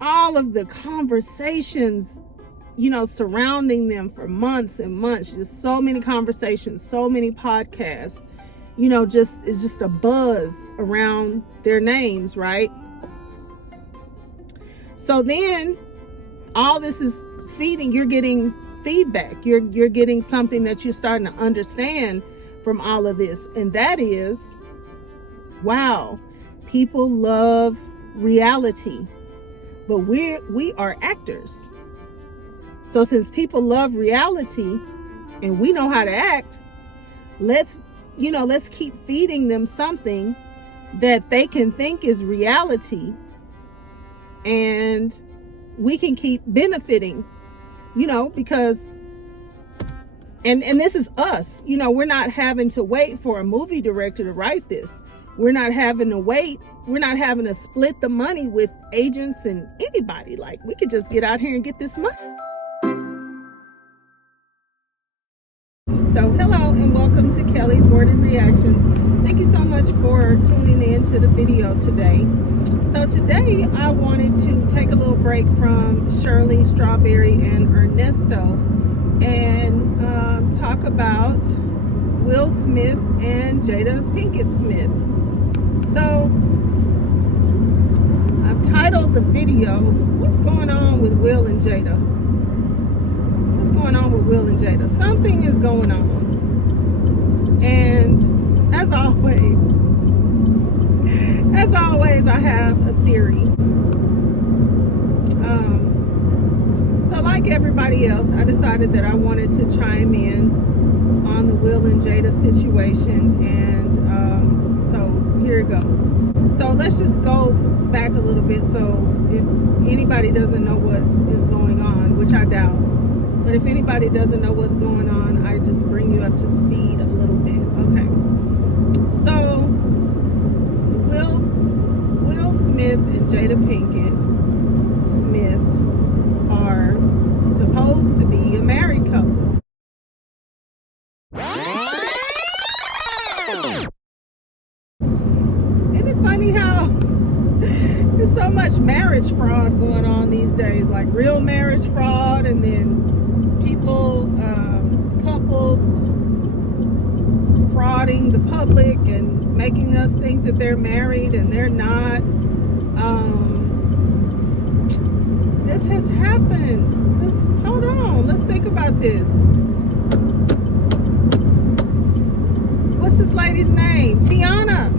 all of the conversations, surrounding them for months and months. Just so many conversations, so many podcasts, it's just a buzz around their names, right? So then all this is feeding, you're getting feedback. You're getting something that you're starting to understand from all of this. And that is, wow, people love reality, but we are actors. So since people love reality and we know how to act, let's keep feeding them something that they can think is reality, and we can keep benefiting, because and this is us. We're not having to wait for a movie director to write this. We're not having to split the money with agents and anybody. Like, we could just get out here and get this money. So hello and welcome to Kelly's Worded Reactions. Thank you so much for tuning in to the video today. So today I wanted to take a little break from Shirley, Strawberry, and Ernesto and talk about Will Smith and Jada Pinkett Smith. So I've titled the video, "What's going on with Will and Jada?" What's going on with Will and Jada? Something is going on. And as always, I have a theory. So like everybody else, I decided that I wanted to chime in on the Will and Jada situation. And so here it goes. So let's just go back a little bit. So if anybody doesn't know what is going on, which I doubt, but if anybody doesn't know what's going on, I just bring you up to speed a little bit. Okay. So Will Smith and Jada Pinkett Smith are supposed to be a married couple. Isn't it funny how there's so much marriage fraud going on these days? Like real marriage fraud, and then people, couples frauding the public and making us think that they're married and they're not. This has happened. Hold on, let's think about this. What's this lady's name? Tiana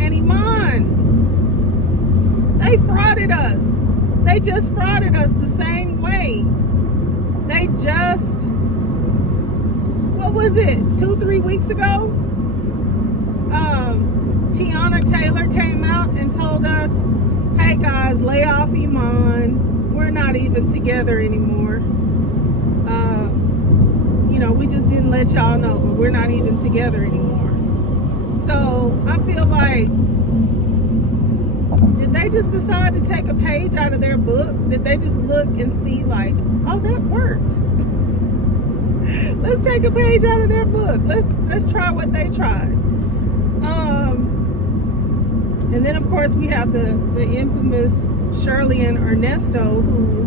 and Iman. They frauded us. They just frauded us the same way. They just, what was it, 2-3 weeks ago? Tiana Taylor came out and told us, hey guys, lay off Iman. We're not even together anymore. We just didn't let y'all know, but we're not even together anymore. So I feel like, did they just decide to take a page out of their book? Did they just look and see like, oh, that worked? Let's take a page out of their book. Let's try what they tried. And then of course we have the infamous Shirley and Ernesto, who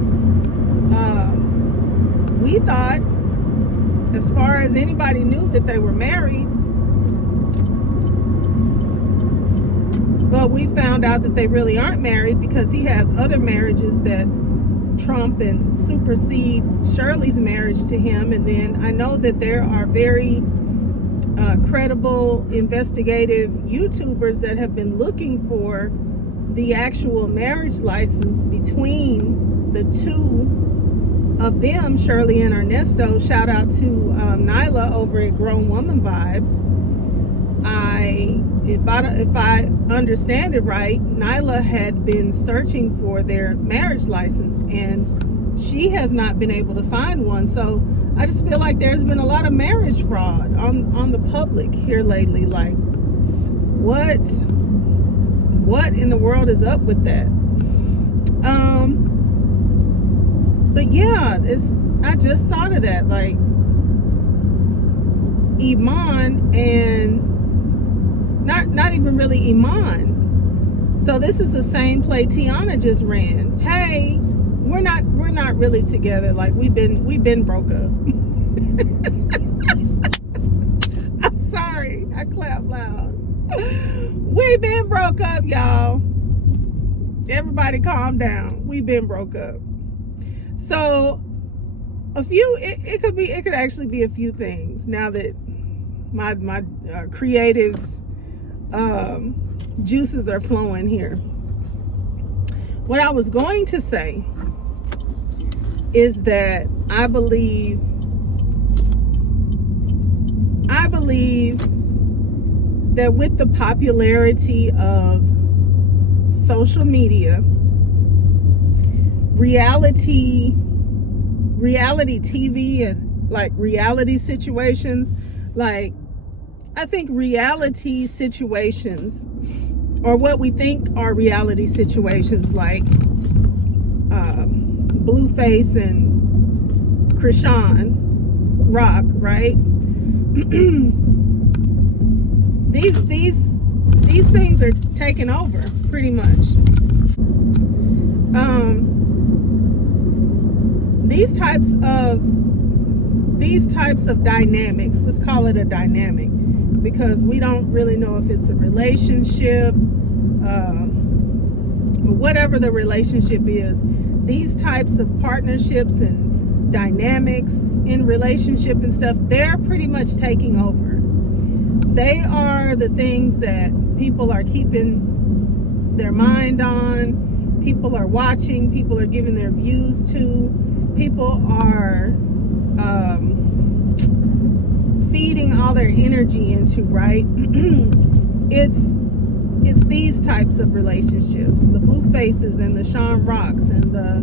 we thought, as far as anybody knew, that they were married. But we found out that they really aren't married, because he has other marriages that trump and supersede Shirley's marriage to him. And then I know that there are very credible investigative YouTubers that have been looking for the actual marriage license between the two of them, Shirley and Ernesto. Shout out to Nyla over at Grown Woman Vibes. If I understand it right, Nyla had been searching for their marriage license and she has not been able to find one. So I just feel like there's been a lot of marriage fraud on the public here lately. Like, what in the world is up with that? But yeah, I just thought of that. Like, Iman and not even really Iman. So this is the same play Tiana just ran. Hey, we're not really together. Like we've been broke up. I'm sorry, I clap loud. We've been broke up, y'all. Everybody calm down. We've been broke up. So it could actually be a few things now that my creative juices are flowing here. What I was going to say is that I believe that with the popularity of social media, reality TV, and like reality situations, like I think reality situations, or what we think are reality situations, like Blueface and Krishan Rock, right? These things are taking over pretty much. These types of dynamics, let's call it a dynamic, because we don't really know if it's a relationship, whatever the relationship is. These types of partnerships and dynamics in relationship and stuff, they're pretty much taking over. They are the things that people are keeping their mind on, people are watching, people are giving their views to, people are feeding all their energy into, right? It's these types of relationships, the Bluefaces and the Sean Rocks and the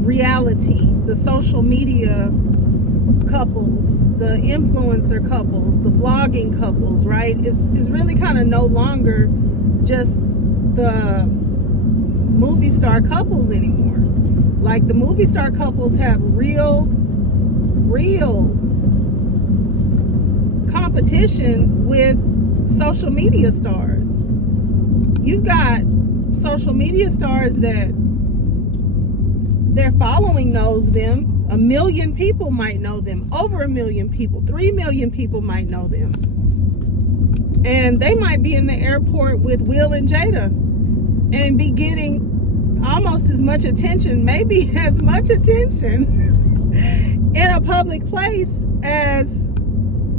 reality, the social media couples, the influencer couples, the vlogging couples, right? It's really kind of no longer just the movie star couples anymore. Like the movie star couples have real competition with social media stars. You've got social media stars that their following knows them. 1 million people might know them. Over 1 million people. 3 million people might know them. And they might be in the airport with Will and Jada and be getting almost as much attention, maybe as much attention in a public place as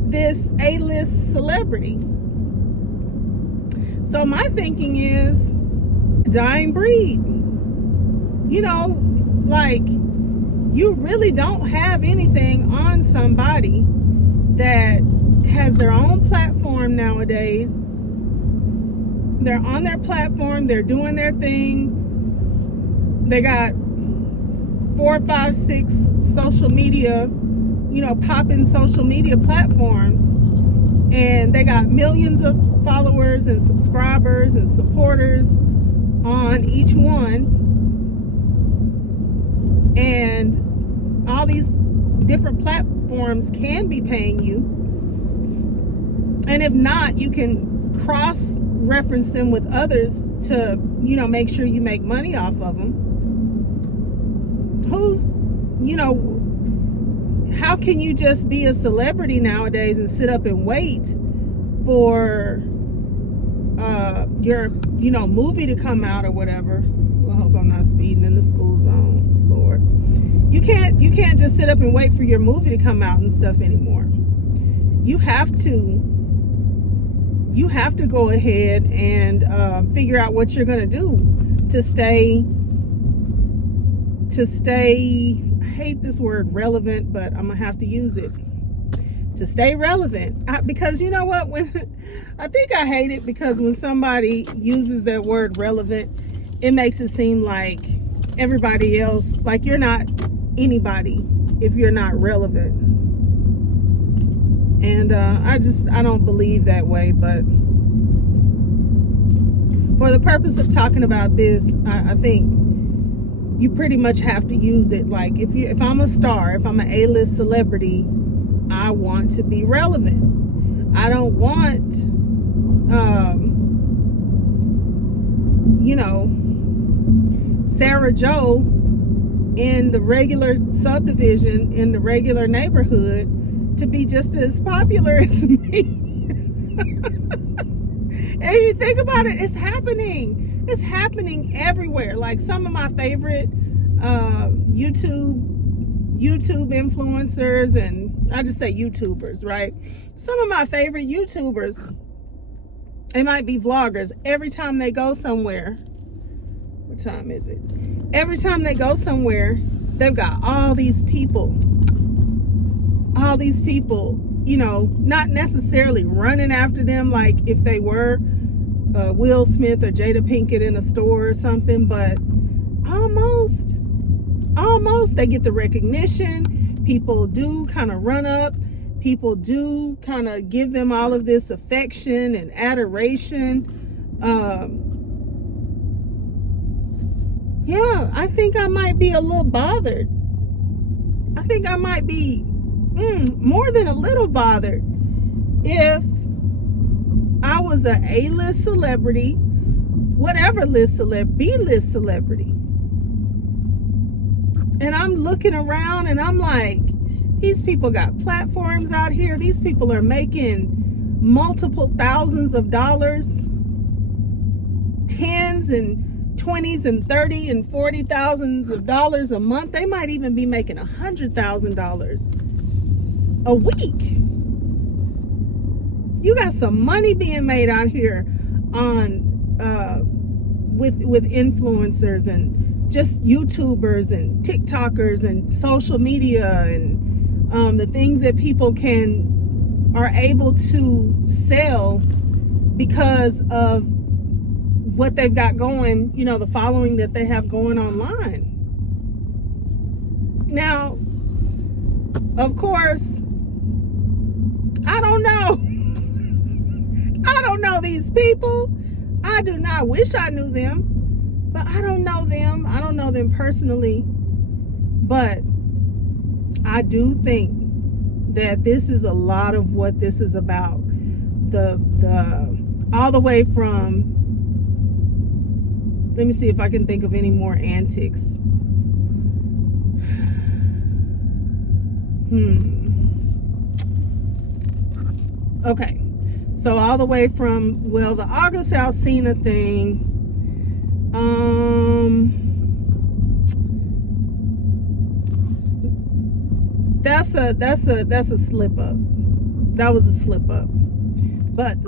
this A-list celebrity. So my thinking is dying breed. You know, like, you really don't have anything on somebody that has their own platform nowadays. They're on their platform, they're doing their thing. They got 4, 5, 6 social media, popping social media platforms. And they got millions of followers and subscribers and supporters on each one. And all these different platforms can be paying you. And if not, you can cross-reference them with others to, make sure you make money off of them. How can you just be a celebrity nowadays and sit up and wait for your, movie to come out or whatever? Well, I hope I'm not speeding in the school zone, Lord. You can't just sit up and wait for your movie to come out and stuff anymore. You have to go ahead and figure out what you're going to do to stay, I hate this word relevant, but I'm going to have to use it. To stay relevant. Because you know what? I think I hate it because when somebody uses that word relevant, it makes it seem like everybody else, like you're not anybody if you're not relevant. And I don't believe that way. But for the purpose of talking about this, I think you pretty much have to use it. Like if I'm a star, if I'm an A-list celebrity, I want to be relevant. I don't want you know, Sarah Joe in the regular subdivision, in the regular neighborhood, to be just as popular as me. And you think about it, it's happening. It's happening everywhere. Like some of my favorite YouTube influencers, and I just say YouTubers, right? Some of my favorite YouTubers, they might be vloggers. Every time they go somewhere, what time is it? Every time they go somewhere, they've got all these people, you know, not necessarily running after them like if they were Will Smith or Jada Pinkett in a store or something, but almost they get the recognition. People do kind of run up. People do kind of give them all of this affection and adoration. Yeah, I think I might be a little bothered. I think I might be more than a little bothered if I was a A-list celebrity, whatever list celebrity, B-list celebrity. And I'm looking around and I'm like, these people got platforms out here. These people are making multiple thousands of dollars, tens and 20s and 30 and 40 thousands of dollars a month. They might even be making $100,000 a week. You got some money being made out here on with influencers and just YouTubers and TikTokers and social media and the things that people are able to sell because of what they've got going, you know, the following that they have going online. Now, of course, I don't know. I don't know these people. I do not wish I knew them, but I don't know them. I don't know them personally, but I do think that this is a lot of what this is about. The all the way from, let me see if I can think of any more antics. Okay. So all the way from, well, the August Alsina thing, that's a slip up. That was a slip up. But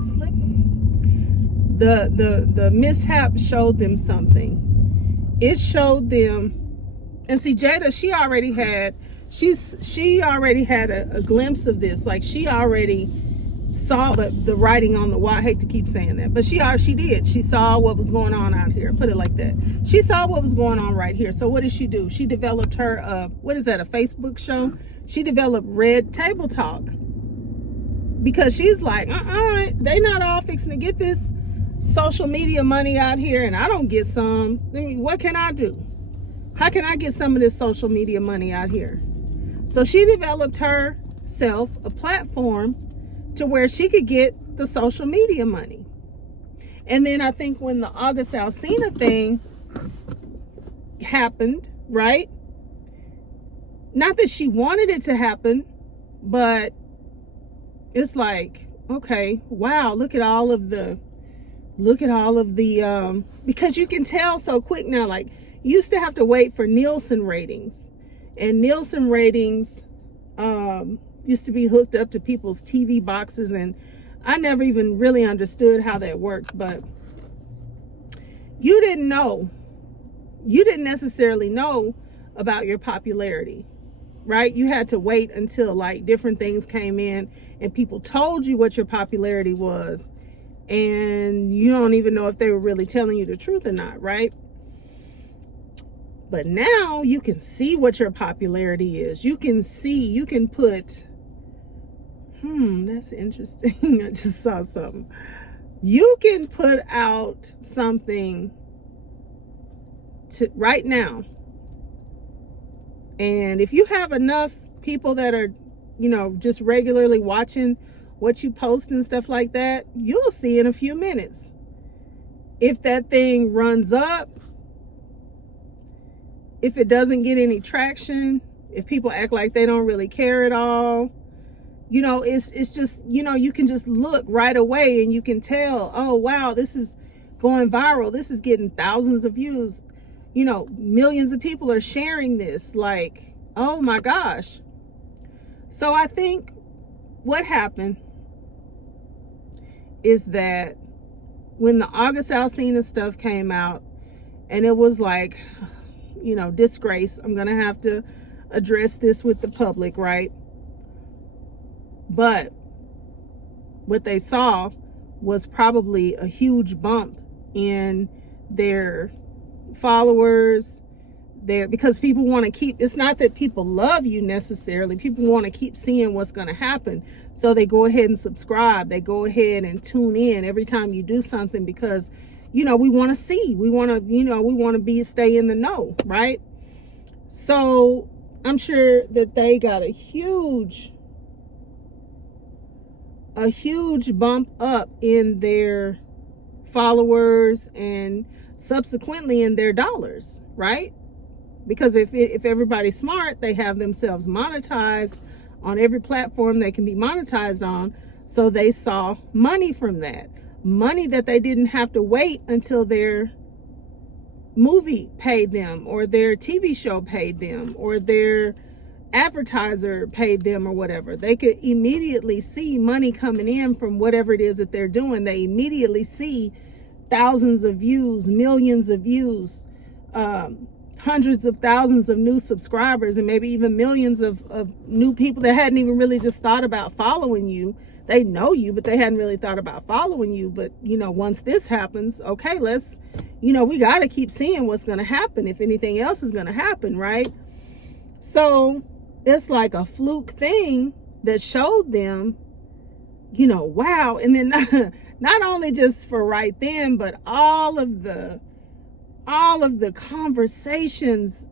the mishap showed them something. It showed them, and see, Jada, she already had a glimpse of this. Like, she already saw the writing on the wall. I hate to keep saying that, but she did. She saw what was going on out here. Put it like that. She saw what was going on right here. So what did she do? She developed her what is that, a Facebook show? She developed Red Table Talk, because she's like, they not all fixing to get this social media money out here, and I don't get some. What can I do? How can I get some of this social media money out here? So she developed herself a platform to where she could get the social media money. And then I think when the August Alsina thing happened, right? Not that she wanted it to happen, but it's like, okay, wow, look at all of the because you can tell so quick now. Like, you used to have to wait for Nielsen ratings, and Nielsen ratings used to be hooked up to people's TV boxes, and I never even really understood how that worked. But you didn't necessarily know about your popularity, right? You had to wait until like different things came in and people told you what your popularity was, and you don't even know if they were really telling you the truth or not, right? But now you can see what your popularity is. You can put, that's interesting. I just saw something. You can put out something right now. And if you have enough people that are, just regularly watching what you post and stuff like that, you'll see in a few minutes if that thing runs up, if it doesn't get any traction, if people act like they don't really care at all, it's just, you can just look right away and you can tell, oh, wow, this is going viral. This is getting thousands of views. Millions of people are sharing this. Like, oh my gosh. So I think what happened is that when the August Alsina stuff came out, and it was like, disgrace, I'm going to have to address this with the public, right? But what they saw was probably a huge bump in their followers there, because people want to keep, it's not that people love you necessarily, people want to keep seeing what's going to happen, so they go ahead and subscribe, they go ahead and tune in every time you do something, because we want to see, we want to stay in the know, right? So I'm sure that they got a huge bump up in their followers and subsequently in their dollars, right? Because if everybody's smart, they have themselves monetized on every platform they can be monetized on. So they saw money from that. Money that they didn't have to wait until their movie paid them, or their TV show paid them, or their advertiser paid them, or whatever. They could immediately see money coming in from whatever it is that they're doing. They immediately see thousands of views, millions of views, hundreds of thousands of new subscribers, and maybe even millions of new people that hadn't even really just thought about following you. They know you, but they hadn't really thought about following you. But once this happens, okay, let's, we got to keep seeing what's going to happen, if anything else is going to happen, right? So it's like a fluke thing that showed them, wow. And then not only just for right then, but all of the conversations,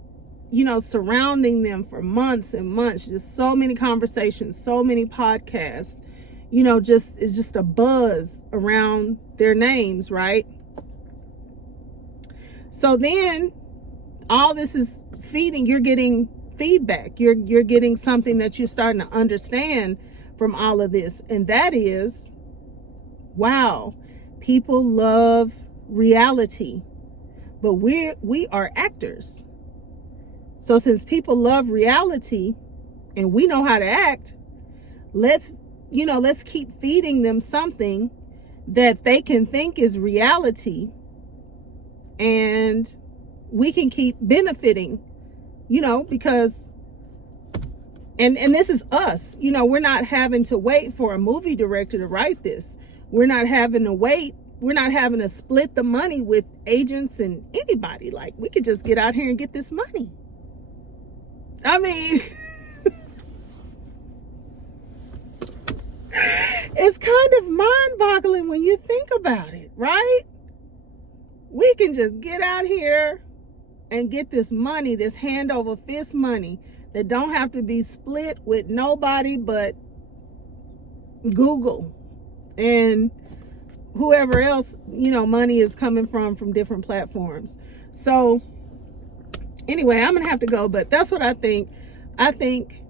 surrounding them for months and months, just so many conversations, so many podcasts, it's just a buzz around their names, right? So then all this is feeding, you're getting feedback, you're getting something that you're starting to understand from all of this, and that is, wow, people love reality, but we are actors. So since people love reality and we know how to act, let's keep feeding them something that they can think is reality, and we can keep benefiting, because, and this is us, we're not having to wait for a movie director to write this. We're not having to wait. We're not having to split the money with agents and anybody. Like, we could just get out here and get this money. I mean, it's kind of mind-boggling when you think about it, right? We can just get out here and get this money, this hand over fist money that don't have to be split with nobody but Google and whoever else, money is coming from different platforms. So anyway, I'm gonna have to go, but that's what I think. I think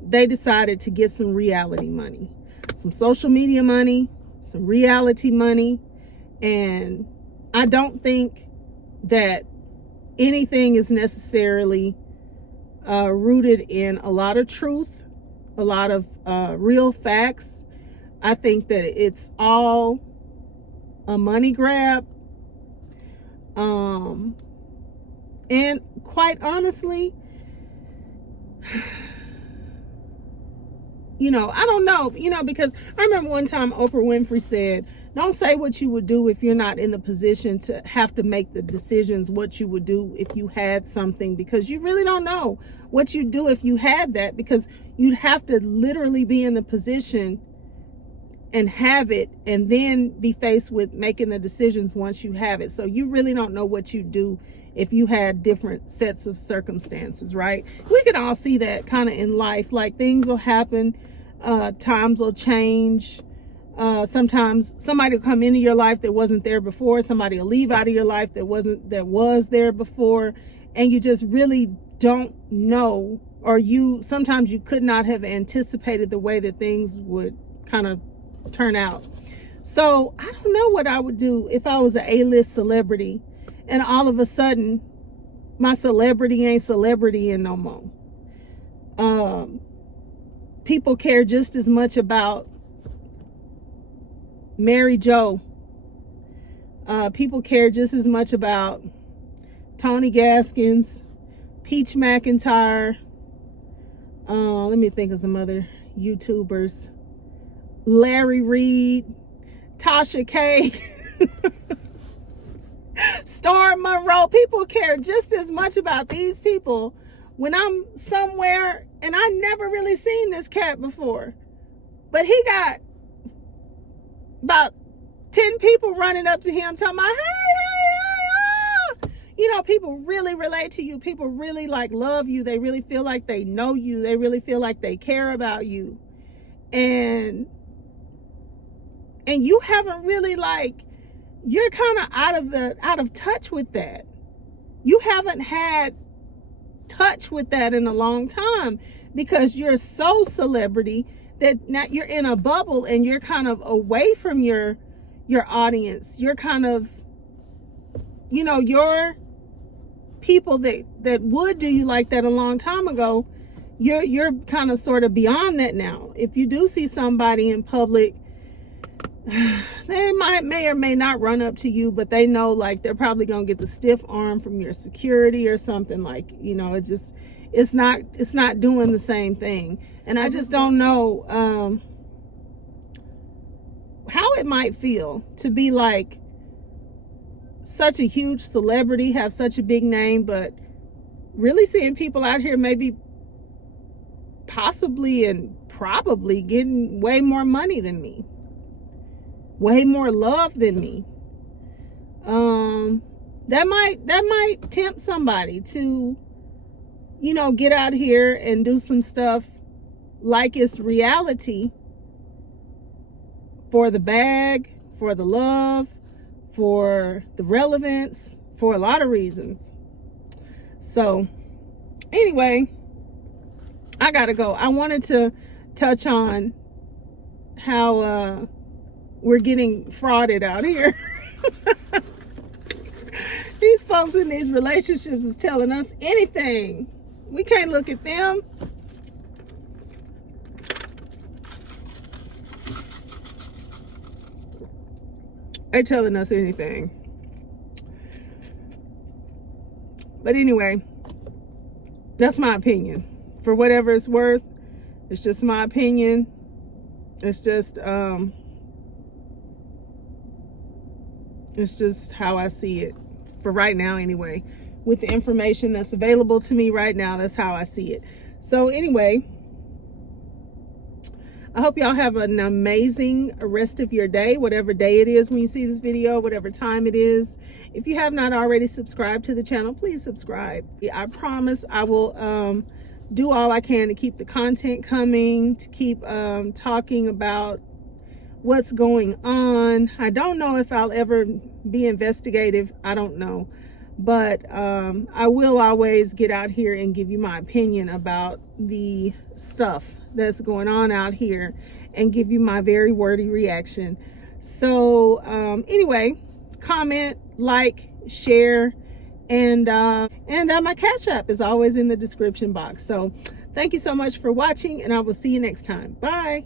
they decided to get some reality money, some social media money, some reality money. And I don't think that anything is necessarily rooted in a lot of truth, a lot of real facts. I think that it's all a money grab. And quite honestly, I don't know, because I remember one time Oprah Winfrey said, don't say what you would do if you're not in the position to have to make the decisions, what you would do if you had something, because you really don't know what you'd do if you had that, because you'd have to literally be in the position and have it, and then be faced with making the decisions once you have it. So you really don't know what you do if you had different sets of circumstances, right? We can all see that kind of in life. Like, things will happen, times will change, Sometimes somebody will come into your life that wasn't there before. Somebody will leave out of your life that was there before, and you just really don't know, or sometimes you could not have anticipated the way that things would kind of turn out. So I don't know what I would do if I was an A-list celebrity and all of a sudden my celebrity ain't celebrity in no more. People care just as much about Mary Jo. People care just as much about Tony Gaskins, Peach McIntyre. Let me think of some other YouTubers. Larry Reed, Tasha K, Storm Monroe. People care just as much about these people when I'm somewhere and I never really seen this cat before. But he got about 10 people running up to him talking about, hey, you know, people really relate to you. People really like love you. They really feel like they know you. They really feel like they care about you. And you haven't really, like, you're kind of out of touch with that. You haven't had touch with that in a long time because you're so celebrity that now you're in a bubble and you're kind of away from your audience. You're kind of, you know, your people that would do you like that a long time ago, you're kind of sort of beyond that now. If you do see somebody in public, they may or may not run up to you, but they know, like, they're probably gonna get the stiff arm from your security or something. Like, you know, it's not doing the same thing. And I just don't know how it might feel to be like such a huge celebrity, have such a big name, but really seeing people out here maybe possibly and probably getting way more money than me, way more love than me. That might tempt somebody to, you know, get out here and do some stuff like it's reality, for the bag, for the love, for the relevance, for a lot of reasons. So anyway, I gotta go. I wanted to touch on how we're getting frauded out here. These folks in these relationships is telling us anything. We can't look at them. They're telling us anything. But anyway, that's my opinion. For whatever it's worth, it's just my opinion. It's just how I see it for right now anyway. With the information that's available to me right now, that's how I see it. So anyway, I hope y'all have an amazing rest of your day, whatever day it is when you see this video, whatever time it is. If you have not already subscribed to the channel, please subscribe. I promise I will do all I can to keep the content coming, to keep talking about what's going on. I don't know if I'll ever be investigative. I don't know. But I will always get out here and give you my opinion about the stuff that's going on out here and give you my very wordy reaction. So anyway, comment, like, share, and my Cash App is always in the description box. So thank you so much for watching, and I will see you next time. Bye.